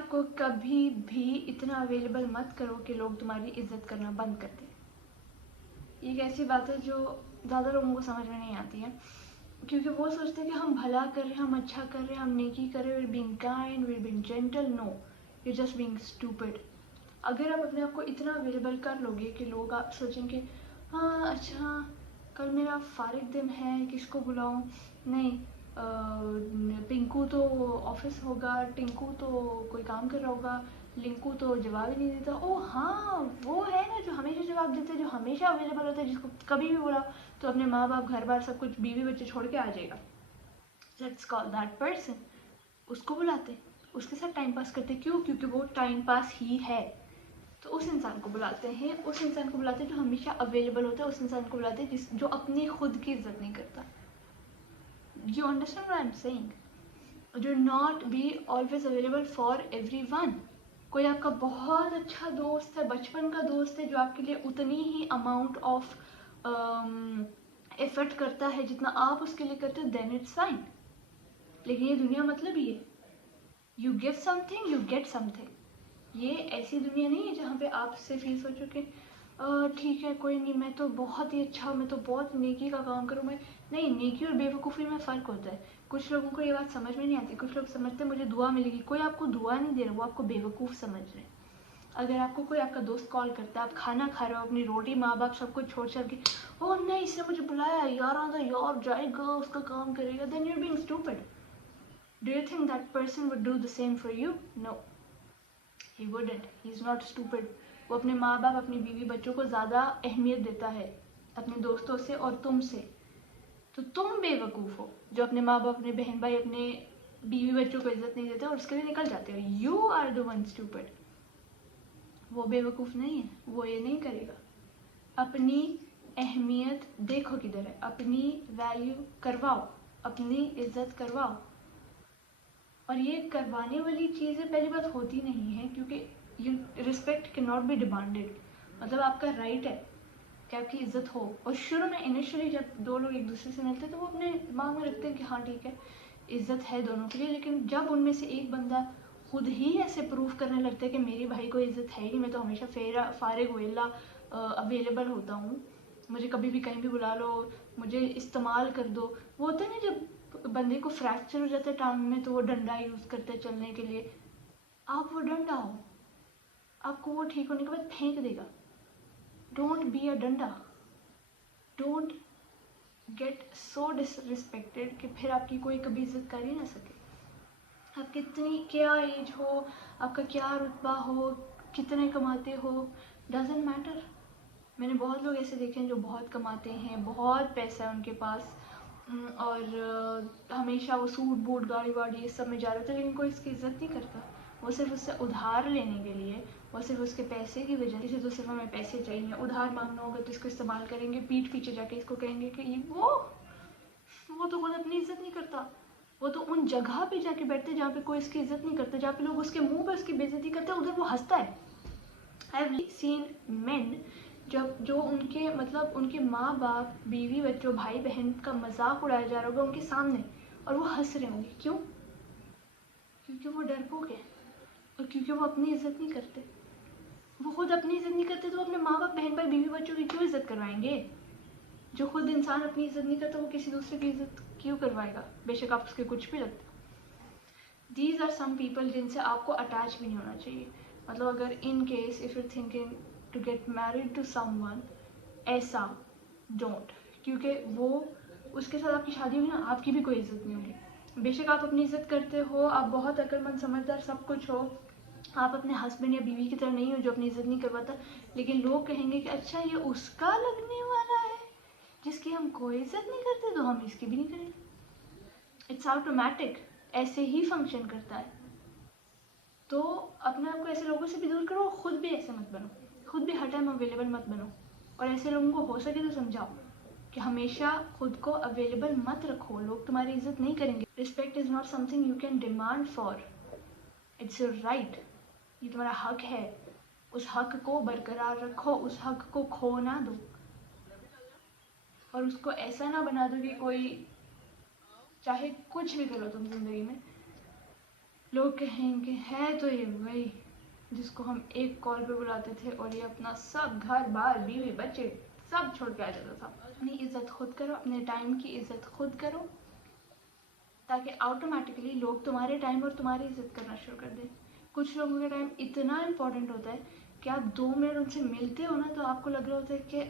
आपको कभी भी इतना अवेलेबल मत करो कि लोग तुम्हारी इज्जत करना बंद कर दें। ये एक ऐसी बात है जो ज़्यादा लोगों को समझ में नहीं आती है, क्योंकि वो सोचते हैं कि हम भला कर रहे हैं, हम अच्छा कर रहे हैं, हम नेकी कर रहे हैं, we're being kind, we're being gentle. No, you're just being stupid. अगर आप अपने आप को इतना अवेलेबल कर लोगे कि लोग आप सोचेंगे हाँ अच्छा कल मेरा फारिग दिन है, किसको बुलाऊं, नहीं पिंकू तो ऑफिस होगा, टिंकू तो कोई काम कर रहा होगा, लिंकू तो जवाब ही नहीं देता, ओ हाँ वो है ना जो हमेशा जवाब देता है, जो हमेशा अवेलेबल होता है, जिसको कभी भी बुलाओ तो अपने माँ बाप घर बार सब कुछ बीवी बच्चे छोड़ के आ जाएगा। Let's call that person. उसको बुलाते, उसके साथ टाइम पास करते, क्यों? क्योंकि वो टाइम पास ही है। तो उस इंसान को बुलाते हैं, उस इंसान को बुलाते हैं जो हमेशा अवेलेबल होता है, उस इंसान को बुलाते हैं जो अपनी खुद की इज्जत नहीं करता। You understand what I'm saying? Do not be always available for everyone. कोई आपका बहुत अच्छा दोस्त है, बचपन का दोस्त है, जो आपके लिए उतनी ही अमाउंट ऑफ एफर्ट करता है जितना आप उसके लिए करते हो, देन इट्स फाइन। लेकिन ये दुनिया मतलब ही है, you give something you get something. ये ऐसी दुनिया नहीं है जहाँ पे आप सिर्फ ये सोचो कि ठीक है कोई नहीं, मैं तो बहुत ही अच्छा, मैं तो बहुत नेकी का काम करूँ। मैं नहीं, नेकी और बेवकूफ़ी में फ़र्क होता है। कुछ लोगों को ये बात समझ में नहीं आती। कुछ लोग समझते हैं मुझे दुआ मिलेगी, कोई आपको दुआ नहीं दे रहा, वो आपको बेवकूफ़ समझ रहे हैं। अगर आपको कोई आपका दोस्त कॉल करता है, आप खाना खा रहे हो, अपनी रोटी माँ बाप सब कुछ छोड़ छाड़ के, ओह नहीं इसने मुझे बुलाया यार, आधा यार जाएगा उसका काम करेगा, then you are being stupid. Do you think that person would do the same for you? No, he wouldn't, he is not stupid. वो अपने माँ बाप, अपनी बीवी बच्चों को ज़्यादा अहमियत देता है अपने दोस्तों से और तुमसे। तो तुम बेवकूफ़ हो जो अपने माँ बाप, अपने बहन भाई, अपने बीवी बच्चों को इज्जत नहीं देते और उसके लिए निकल जाते हो। You are the one stupid. वो बेवकूफ़ नहीं है, वो ये नहीं करेगा। अपनी अहमियत देखो किधर है, अपनी वैल्यू करवाओ, अपनी इज्जत करवाओ। और ये करवाने वाली चीज़ें पहली बात होती नहीं है, क्योंकि you respect can not be demanded. मतलब आपका राइट है कि आपकी इज्जत हो। और शुरू में इनिशियली जब दो लोग एक दूसरे से मिलते हैं तो वो अपने दिमाग में रखते हैं कि हाँ ठीक है इज्जत है दोनों के लिए। लेकिन जब उनमें से एक बंदा खुद ही ऐसे प्रूफ करने लगता है कि मेरी भाई को इज्जत है ही नहीं, मैं तो हमेशा फारिग वेला अवेलेबल होता हूँ, मुझे कभी भी कहीं भी बुला लो, मुझे इस्तेमाल कर दो। वो होता है ना जब बंदे को फ्रैक्चर हो जाता है टांग में तो वो डंडा यूज़ करते हैं चलने के लिए। आप वो डंडा हो, आपको वो ठीक होने के बाद फेंक देगा। डोंट बी अ डंडा, डोंट गेट सो डिसरिस्पेक्टेड कि फिर आपकी कोई कभी इज्जत कर ही ना सके। आप कितनी क्या एज हो, आपका क्या रुतबा हो, कितने कमाते हो, डजेंट मैटर। मैंने बहुत लोग ऐसे देखे हैं जो बहुत कमाते हैं, बहुत पैसा है उनके पास, और हमेशा वो सूट बूट गाड़ी वाड़ी ये सब में जा रहे थे, लेकिन कोई इसकी इज्जत नहीं करता। वो सिर्फ उससे उधार लेने के लिए, वो सिर्फ उसके पैसे की वजह से, तो सिर्फ हमें पैसे चाहिए, उधार मांगना होगा तो इसको इस्तेमाल करेंगे, पीठ पीछे जाके इसको कहेंगे कि ये वो तो खुद अपनी इज्जत नहीं करता। वो तो उन जगह पे जाके बैठते जहाँ पे कोई इसकी इज्जत नहीं करता, जहाँ पे लोग उसके मुंह पे उसकी बेइज्जती करते हैं, उधर वो हंसता है। आई हैव सीन मेन जब जो उनके मतलब उनके माँ बाप, बीवी बच्चों, भाई बहन का मजाक उड़ाया जा रहा होगा उनके सामने और वो हंस रहे होंगे। क्यों? क्योंकि वो डरपोक है और क्योंकि वो अपनी इज्जत नहीं करते। वो खुद अपनी इज्जत नहीं करते तो अपने माँ बाप, बहन भाई, बीवी बच्चों की क्यों इज्जत करवाएंगे? जो खुद इंसान अपनी इज्जत नहीं करता वो किसी दूसरे की इज्जत क्यों करवाएगा, बेशक आप उसके कुछ भी लगते। दीज आर सम पीपल जिनसे आपको अटैच भी नहीं होना चाहिए। मतलब अगर in case if you thinking to get married to someone, ऐसा डोंट, क्योंकि वो उसके साथ आपकी शादी होगी ना, आपकी भी कोई इज्जत नहीं होगी। बेशक आप अपनी इज्जत करते हो, आप बहुत अक्लमंद समझदार सब कुछ हो, आप अपने हस्बैंड या बीवी की तरह नहीं हो जो अपनी इज्जत नहीं करवाता, लेकिन लोग कहेंगे कि अच्छा ये उसका लगने वाला है जिसकी हम कोई इज्जत नहीं करते तो हम इसकी भी नहीं करेंगे। इट्स ऑटोमेटिक, ऐसे ही फंक्शन करता है। तो अपने आप को ऐसे लोगों से भी दूर करो, खुद भी ऐसे मत बनो, खुद भी हर टाइम अवेलेबल मत बनो। और ऐसे लोगों को हो सके तो समझाओ कि हमेशा खुद को अवेलेबल मत रखो, लोग तुम्हारी इज्जत नहीं करेंगे। Respect is not something you can demand for, it's your right. ये तुम्हारा हक है, उस हक को बरकरार रखो, उस हक को खो ना दो, और उसको ऐसा ना बना दो कि कोई चाहे कुछ भी करो तुम जिंदगी में, लोग कहेंगे है तो ये वही जिसको हम एक कॉल पे बुलाते थे और ये अपना सब घर बार बीवी बच्चे सब छोड़ के आ जाता था। अपनी इज्जत खुद करो, अपने टाइम की इज्जत खुद करो, ताकि ऑटोमेटिकली लोग तुम्हारे टाइम और तुम्हारी इज्जत करना शुरू कर दें। कुछ लोगों का टाइम इतना इम्पोर्टेंट होता है कि आप 2 मिनट उनसे मिलते हो ना तो आपको लग रहा होता है कि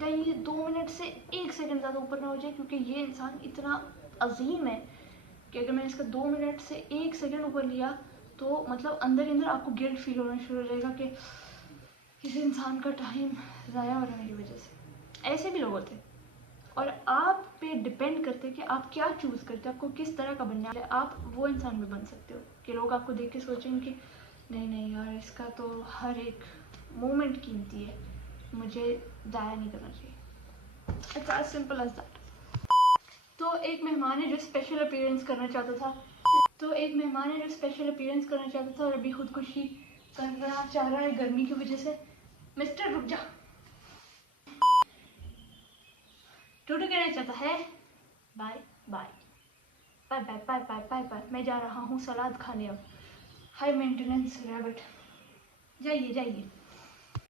कहीं 2 मिनट से 1 सेकंड ज़्यादा ऊपर ना हो जाए, क्योंकि ये इंसान इतना अजीम है कि अगर मैंने इसका 2 मिनट से 1 सेकंड ऊपर लिया तो मतलब अंदर ही अंदर आपको गिल्ट फील होना शुरू हो जाएगा कि इस इंसान का टाइम ज़ाया हो रहा है मेरी वजह से। ऐसे भी लोग होते हैं और आप पे डिपेंड करते हैं कि आप क्या चूज़ करते हो, आपको किस तरह का बनना है। आप वो इंसान भी बन सकते हो कि लोग आपको देख के सोचेंगे कि नहीं नहीं यार, इसका तो हर एक मोमेंट कीमती है, मुझे ज़ाया नहीं करना चाहिए। It's as simple as that. तो एक मेहमान है जो स्पेशल अपीयरेंस करना चाहता था और अभी खुदकुशी करना चाह रहा है गर्मी की वजह से। मिस्टर रुक जा, टूटू कहना चाहता है bye bye bye bye bye bye bye bye, मैं जा रहा हूँ सलाद खाने। अब हाई मेंटेनेंस रैबिट, जाइए जाइए।